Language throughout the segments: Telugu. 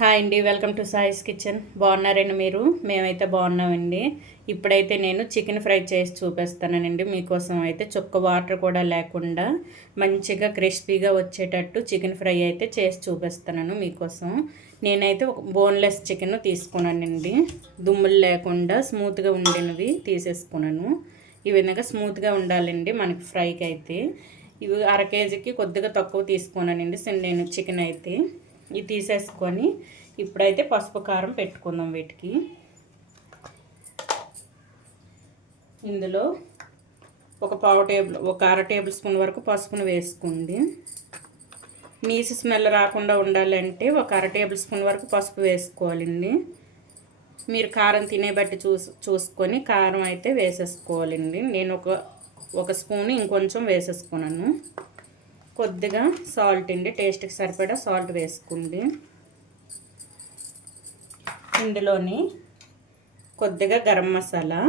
హాయ్ అండి, వెల్కమ్ టు సాయిస్ కిచెన్. బాగున్నారండి మీరు? మేమైతే బాగున్నామండి. ఇప్పుడైతే నేను చికెన్ ఫ్రై చేసి చూపిస్తానండి మీకోసం. అయితే చుక్క వాటర్ కూడా లేకుండా మంచిగా క్రిస్పీగా వచ్చేటట్టు చికెన్ ఫ్రై అయితే చేసి చూపిస్తున్నాను మీకోసం. నేనైతే ఒక బోన్లెస్ చికెన్ తీసుకున్నానండి. దుమ్ములు లేకుండా స్మూత్గా ఉండినవి తీసేసుకున్నాను. ఈ విధంగా స్మూత్గా ఉండాలండి మనకి ఫ్రైకి అయితే. ఇవి 1/2 కేజీకి కొద్దిగా తక్కువ తీసుకున్నానండి నేను చికెన్ అయితే. ఇది తీసేసుకొని ఇప్పుడైతే పసుపు కారం పెట్టుకుందాం వీటికి. ఇందులో ఒక 1/2 టేబుల్ స్పూన్ వరకు పసుపును వేసుకోండి. నీసు స్మెల్ రాకుండా ఉండాలంటే ఒక 1/2 టేబుల్ స్పూన్ వరకు పసుపు వేసుకోవాలండి. మీరు కారం తినే బట్టి చూసుకొని కారం అయితే వేసేసుకోవాలండి. నేను ఒక స్పూన్ ఇంకొంచెం వేసేసుకున్నాను. కొద్దిగా సాల్ట్ అండి, టేస్ట్కి సరిపడా సాల్ట్ వేసుకోండి. ఇందులోని కొద్దిగా గరం మసాలా,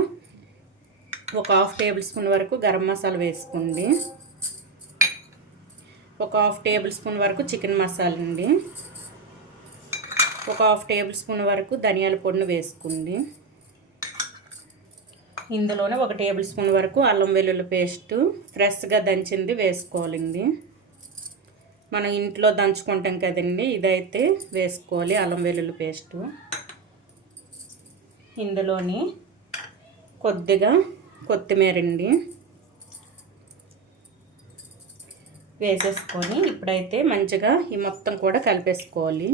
ఒక 1/2 టేబుల్ స్పూన్ వరకు గరం మసాలా వేసుకోండి. ఒక 1/2 టేబుల్ స్పూన్ వరకు చికెన్ మసాలా అండి. ఒక 1/2 టేబుల్ స్పూన్ వరకు ధనియాల పొడిని వేసుకోండి. ఇందులోనే 1 టేబుల్ స్పూన్ వరకు అల్లం వెల్లుల్లి పేస్టు ఫ్రెష్గా దంచింది వేసుకోవాలండి. మనం ఇంట్లో దంచుకుంటాం కదండి, ఇదైతే వేసుకోవాలి అల్లం వెల్లుల్లి పేస్టు. ఇందులోని కొద్దిగా కొత్తిమీర అండి వేసేసుకొని ఇప్పుడైతే మంచిగా ఈ మొత్తం కూడా కలిపేసుకోవాలి.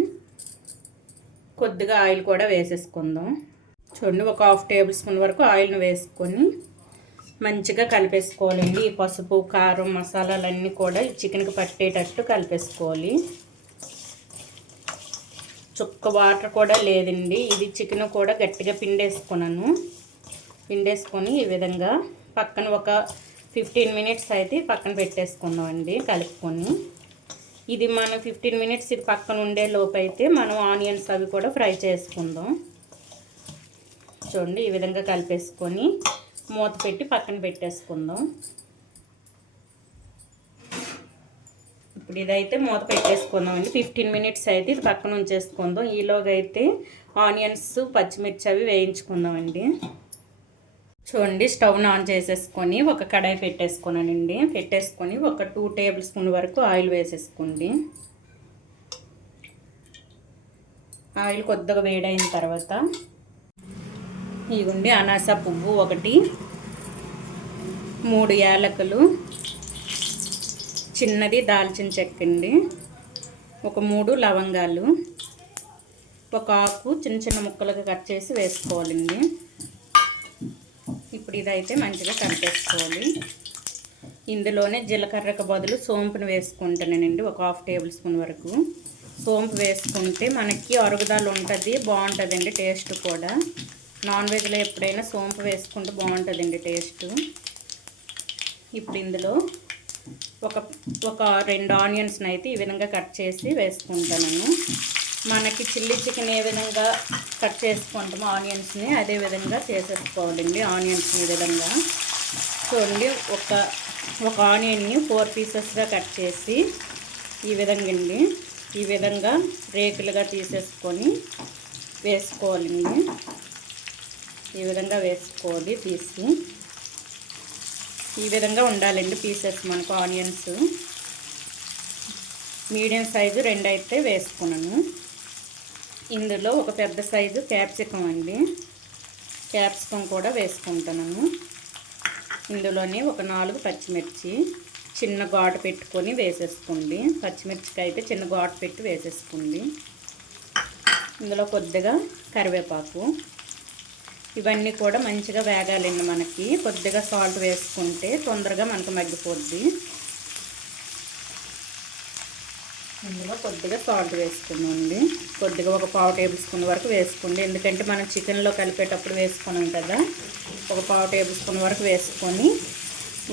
కొద్దిగా ఆయిల్ కూడా వేసేసుకుందాం. చూడండి, ఒక 1/2 టేబుల్ స్పూన్ వరకు ఆయిల్ని వేసుకొని మంచిగా కలిపేసుకోవాలండి. ఈ పసుపు కారం మసాలాలన్నీ కూడా ఈ చికెన్కి పట్టేటట్టు కలిపేసుకోవాలి. చుక్క వాటర్ కూడా లేదండి. ఇది చికెన్ కూడా గట్టిగా పిండేసుకొని ఈ విధంగా పక్కన ఒక 15 మినిట్స్ అయితే పక్కన పెట్టేసుకుందామండి కలుపుకొని. ఇది మనం 15 మినిట్స్ ఇది పక్కన ఉండే లోపు అయితే మనం ఆనియన్స్ అవి కూడా ఫ్రై చేసుకుందాం. చూడండి, ఈ విధంగా కలిపేసుకొని మూత పెట్టి పక్కన పెట్టేసుకుందాం. ఇప్పుడు ఇదైతే మూత పెట్టేసుకుందాం అండి. 15 మినిట్స్ అయితే ఇది పక్కన ఉంచేసుకుందాం. ఈలోగా అయితే ఆనియన్స్ పచ్చిమిర్చి అవి వేయించుకుందామండి. చూడండి, స్టవ్ను ఆన్ చేసేసుకొని ఒక కడాయి పెట్టేసుకొని ఒక 2 టేబుల్ స్పూన్ వరకు ఆయిల్ వేసేసుకోండి. ఆయిల్ కొద్దిగా వేడైన తర్వాత ఇవ్వండి అనాస పువ్వు ఒకటి, 3 యాలకులు, చిన్నది దాల్చిన చెక్క అండి, ఒక 3 లవంగాలు, ఒక ఆకు చిన్న చిన్న ముక్కలుగా కట్ చేసి వేసుకోవాలండి. ఇప్పుడు ఇదైతే మంచిగా కలిపేసుకోవాలి. ఇందులోనే జీలకర్రకు బదులు సోంపును వేసుకుంటానండి. ఒక 1/2 టేబుల్ స్పూన్ వరకు సోంపు వేసుకుంటే మనకి అరుగుదల ఉంటుంది, బాగుంటుందండి టేస్ట్ కూడా. నాన్ వెజ్లో ఎప్పుడైనా సోంపు వేసుకుంటే బాగుంటుందండి టేస్ట్. ఇప్పుడు ఇందులో ఒక 2 ఆనియన్స్ని అయితే ఈ విధంగా కట్ చేసి వేసుకుంటాను. మనకి చిల్లీ చికెన్ ఏ విధంగా కట్ చేసుకుంటామో ఆనియన్స్ని అదే విధంగా చేసేసుకోవాలండి. ఆనియన్స్ని ఈ విధంగా చూడండి, ఒక ఆనియన్ని 4 పీసెస్గా కట్ చేసి ఈ విధంగా రేకులుగా తీసేసుకొని వేసుకోవాలండి. ఈ విధంగా వేసుకోవాలి. తీసి ఈ విధంగా ఉండాలండి పీసెస్ మనకు. ఆనియన్స్ మీడియం సైజు 2 అయితే వేసుకున్నాను. ఇందులో ఒక పెద్ద సైజు క్యాప్సికమ్ అండి, క్యాప్సికమ్ కూడా వేసుకుంటున్నాను. ఇందులోనే ఒక 4 పచ్చిమిర్చి చిన్న ఘాటు పెట్టుకొని వేసేసుకోండి. పచ్చిమిర్చికి అయితే చిన్న ఘాటు పెట్టి వేసేసుకోండి. ఇందులో కొద్దిగా కరివేపాకు. ఇవన్నీ కూడా మంచిగా వేగాలండి మనకి. కొద్దిగా సాల్ట్ వేసుకుంటే తొందరగా మనకు మగ్గిపోద్ది. ఇందులో కొద్దిగా సాల్ట్ వేసుకున్నాండి. కొద్దిగా ఒక 1/2 టేబుల్ స్పూన్ వరకు వేసుకోండి. ఎందుకంటే మనం చికెన్లో కలిపేటప్పుడు వేసుకున్నాం కదా, ఒక 1/2 టేబుల్ స్పూన్ వరకు వేసుకొని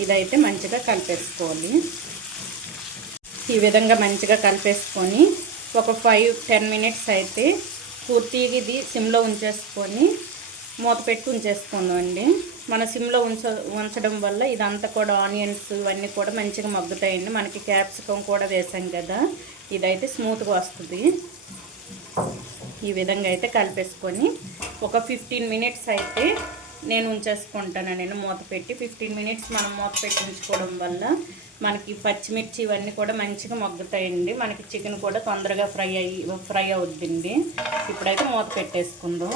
ఇదైతే మంచిగా కలిపేసుకోవాలి. ఈ విధంగా మంచిగా కలిపేసుకొని ఒక 5-10 మినిట్స్ అయితే పూర్తిగా ఇది సిమ్లో ఉంచేసుకొని మూత పెట్టి ఉంచేసుకుందామండి. మన సిమ్లో ఉంచడం వల్ల ఇదంతా కూడా ఆనియన్స్ ఇవన్నీ కూడా మంచిగా మగ్గుతాయండి. మనకి క్యాప్సికమ్ కూడా వేసాం కదా, ఇదైతే స్మూత్గా వస్తుంది. ఈ విధంగా అయితే కలిపేసుకొని ఒక 15 మినిట్స్ అయితే నేను ఉంచేసుకుంటాను. నేను మూత పెట్టి 15 మినిట్స్ మనం మూత పెట్టి ఉంచుకోవడం వల్ల మనకి పచ్చిమిర్చి ఇవన్నీ కూడా మంచిగా మగ్గుతాయండి. మనకి చికెన్ కూడా తొందరగా ఫ్రై అవుద్దండి. ఇప్పుడైతే మూత పెట్టేసుకుందాం.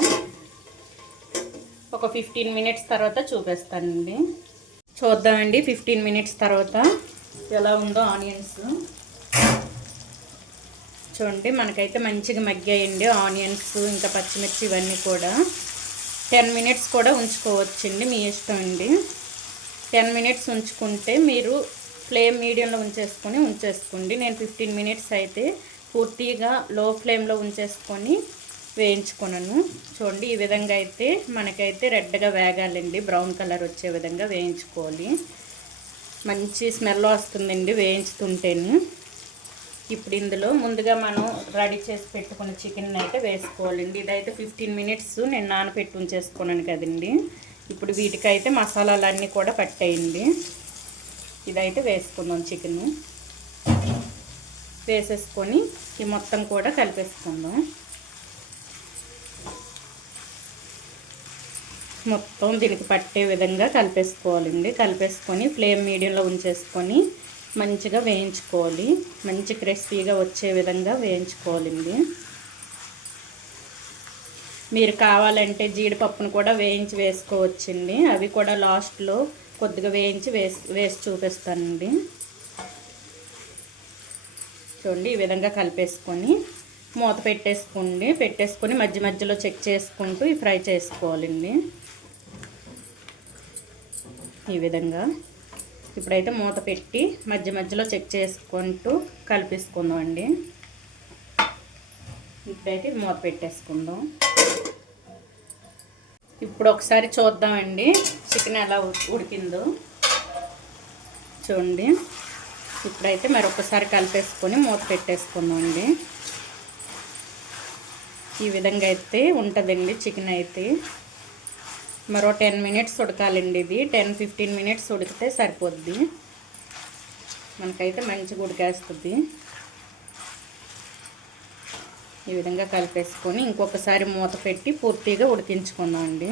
ఒక 15 మినిట్స్ తర్వాత చూపిస్తానండి. చూద్దామండి 15 మినిట్స్ తర్వాత ఎలా ఉందో ఆనియన్స్. చూడండి మనకైతే మంచిగా మగ్గాయండి ఆనియన్స్ ఇంకా పచ్చిమిర్చి ఇవన్నీ కూడా. 10 మినిట్స్ కూడా ఉంచుకోవచ్చండి, మీ ఇష్టం అండి. 10 మినిట్స్ ఉంచుకుంటే మీరు ఫ్లేమ్ మీడియంలో ఉంచేసుకోండి. నేను 15 మినిట్స్ అయితే పూర్తిగా లో ఫ్లేమ్లో ఉంచేసుకొని వేయించుకున్నాను. చూడండి ఈ విధంగా అయితే మనకైతే రెడ్గా వేగాలండి, బ్రౌన్ కలర్ వచ్చే విధంగా వేయించుకోవాలి. మంచి స్మెల్ వస్తుందండి వేయించుతుంటేనే. ఇప్పుడు ఇందులో ముందుగా మనం రెడీ చేసి పెట్టుకున్న చికెన్ అయితే వేసుకోవాలండి. ఇదైతే 15 మినిట్స్ నేను నానబెట్టి ఉంచేసుకున్నాను కదండి. ఇప్పుడు వీటికైతే మసాలాలన్నీ కూడా పట్టేయండి. ఇదైతే వేసుకుందాం. చికెన్ వేసేసుకొని ఈ మొత్తం కూడా కలిపేసుకుందాం. మొత్తం దీనికి పట్టే విధంగా కలిపేసుకోవాలండి. కలిపేసుకొని ఫ్లేమ్ మీడియంలో ఉంచేసుకొని మంచిగా వేయించుకోవాలి. మంచి క్రిస్పీగా వచ్చే విధంగా వేయించుకోవాలండి. మీరు కావాలంటే జీడిపప్పును కూడా వేయించి వేసుకోవచ్చండి. అవి కూడా లాస్ట్లో కొద్దిగా వేయించి వేసి చూపిస్తానండి. చూడండి ఈ విధంగా కలిపేసుకొని మూత పెట్టేసుకొని మధ్య మధ్యలో చెక్ చేసుకుంటూ ఫ్రై చేసుకోవాలండి. ఈ విధంగా ఇప్పుడైతే మూత పెట్టి మధ్య మధ్యలో చెక్ చేసుకుంటూ కలిపేసుకుందాం అండి. ఇప్పుడైతే మూత పెట్టేసుకుందాం. ఇప్పుడు ఒకసారి చూద్దామండి చికెన్ ఎలా ఉడికిందో. చూడండి ఇప్పుడైతే మరొకసారి కలిపేసుకొని మూత పెట్టేసుకుందాం అండి. ఈ విధంగా అయితే ఉంటుందండి చికెన్ అయితే. మరో 10 మినిట్స్ ఉడకాలండి. ఇది 10-15 మినిట్స్ ఉడికితే సరిపోద్ది. మనకైతే మంచిగా ఉడికేస్తుంది. ఈ విధంగా కలిపేసుకొని ఇంకొకసారి మూత పెట్టి పూర్తిగా ఉడికించుకుందాం అండి.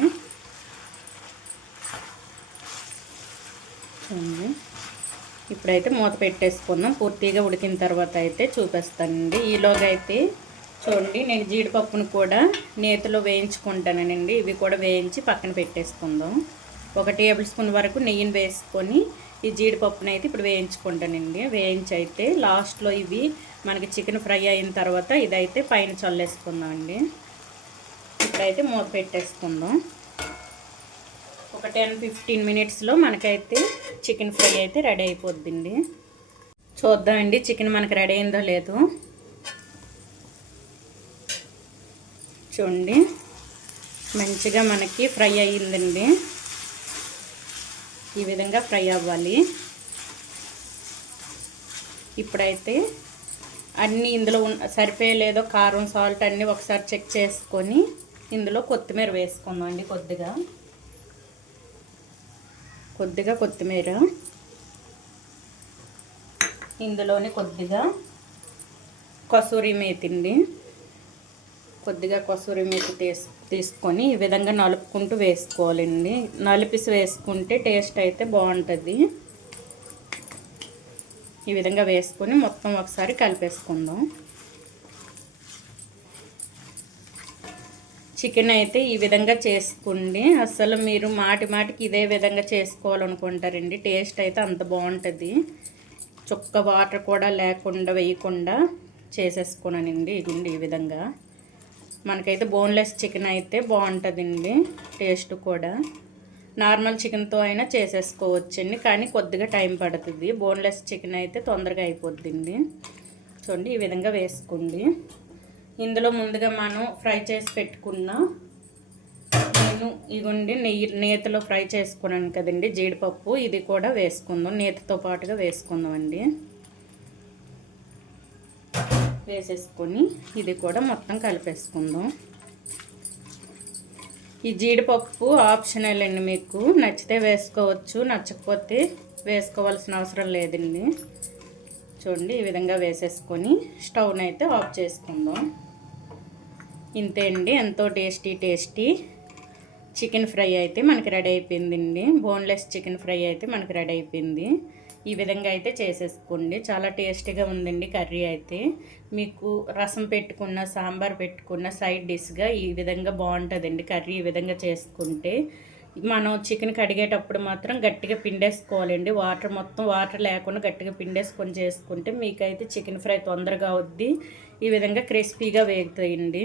ఇప్పుడైతే మూత పెట్టేసుకుందాం. పూర్తిగా ఉడికిన తర్వాత అయితే చూపిస్తానండి. ఈలోగా అయితే చూడండి నేను జీడిపప్పును కూడా నేతిలో వేయించుకుంటానండి. ఇవి కూడా వేయించి పక్కన పెట్టేసుకుందాం. 1 టేబుల్ స్పూన్ వరకు నెయ్యిని వేసుకొని ఈ జీడిపప్పును అయితే ఇప్పుడు వేయించుకుంటానండి. వేయించి అయితే లాస్ట్లో ఇవి మనకి చికెన్ ఫ్రై అయిన తర్వాత ఇదైతే పైన చల్లేసుకుందాం అండి. ఇప్పుడైతే మూత పెట్టేసుకుందాం. ఒక 10-15 మినిట్స్లో మనకైతే చికెన్ ఫ్రై అయితే రెడీ అయిపోద్దండి. చూద్దామండి చికెన్ మనకి రెడీ అయిందో లేదో. చూడండి మంచిగా మనకి ఫ్రై అయ్యిందండి. ఈ విధంగా ఫ్రై అవ్వాలి. ఇప్పుడైతే అన్నీ ఇందులో సరిపోయలేదో కారం సాల్ట్ అన్నీ ఒకసారి చెక్ చేసుకొని ఇందులో కొత్తిమీర వేసుకుందాం అండి. కొద్దిగా కొత్తిమీర, ఇందులోనే కొద్దిగా కసూరి మేతి అండి. కొద్దిగా కసూరి మేతి తీసుకొని ఈ విధంగా నలుపుకుంటూ వేసుకోవాలండి. నలిపిసి వేసుకుంటే టేస్ట్ అయితే బాగుంటుంది. ఈ విధంగా వేసుకొని మొత్తం ఒకసారి కలిపేసుకుందాం. చికెన్ అయితే ఈ విధంగా చేసుకోండి. అసలు మీరు మాటికి ఇదే విధంగా చేసుకోవాలనుకుంటారండి. టేస్ట్ అయితే అంత బాగుంటుంది. చుక్క వాటర్ కూడా లేకుండా వేయకుండా చేసేసుకున్నానండి. ఇదిండి ఈ విధంగా మనకైతే బోన్లెస్ చికెన్ అయితే బాగుంటుందండి. టేస్ట్ కూడా నార్మల్ చికెన్తో అయినా చేసేసుకోవచ్చండి, కానీ కొద్దిగా టైం పడుతుంది. బోన్లెస్ చికెన్ అయితే తొందరగా అయిపోద్దండి. చూడండి ఈ విధంగా వేసుకోండి. ఇందులో ముందుగా మనం ఫ్రై చేసి పెట్టుకున్న నేను ఇగోండి నేతిలో ఫ్రై చేసుకున్నాను కదండి జీడిపప్పు, ఇది కూడా వేసుకుందాం. నేతితో పాటుగా వేసుకుందాం అండి. వేసేసుకొని ఇది కూడా మొత్తం కలిపేసుకుందాం. ఈ జీడిపప్పు ఆప్షనల్ అండి, మీకు నచ్చితే వేసుకోవచ్చు, నచ్చకపోతే వేసుకోవాల్సిన అవసరం లేదండి. చూడండి ఈ విధంగా వేసేసుకొని స్టవ్ని అయితే ఆఫ్ చేసుకుందాం. ఇంతే అండి, ఎంతో టేస్టీ చికెన్ ఫ్రై అయితే మనకి రెడీ అయిపోయిందండి. బోన్లెస్ చికెన్ ఫ్రై అయితే మనకి రెడీ అయిపోయింది. ఈ విధంగా అయితే చేసేసుకోండి. చాలా టేస్టీగా ఉందండి కర్రీ అయితే. మీకు రసం పెట్టుకున్న, సాంబార్ పెట్టుకున్న సైడ్ డిష్గా ఈ విధంగా బాగుంటుందండి కర్రీ. ఈ విధంగా చేసుకుంటే మనం చికెన్ కడిగేటప్పుడు మాత్రం గట్టిగా పిండేసుకోవాలండి. వాటర్ లేకుండా గట్టిగా పిండేసుకొని చేసుకుంటే మీకైతే చికెన్ ఫ్రై తొందరగా అవుద్ది. ఈ విధంగా క్రిస్పీగా వేగుతాయండి.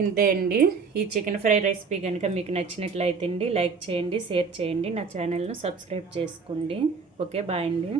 ఇంతే అండి. ఈ చికెన్ ఫ్రై రెసిపీ కనుక మీకు నచ్చినట్లయితే అండి లైక్ చేయండి, షేర్ చేయండి, నా ఛానల్ను సబ్స్క్రైబ్ చేసుకోండి. ఓకే, బాయ్ అండి.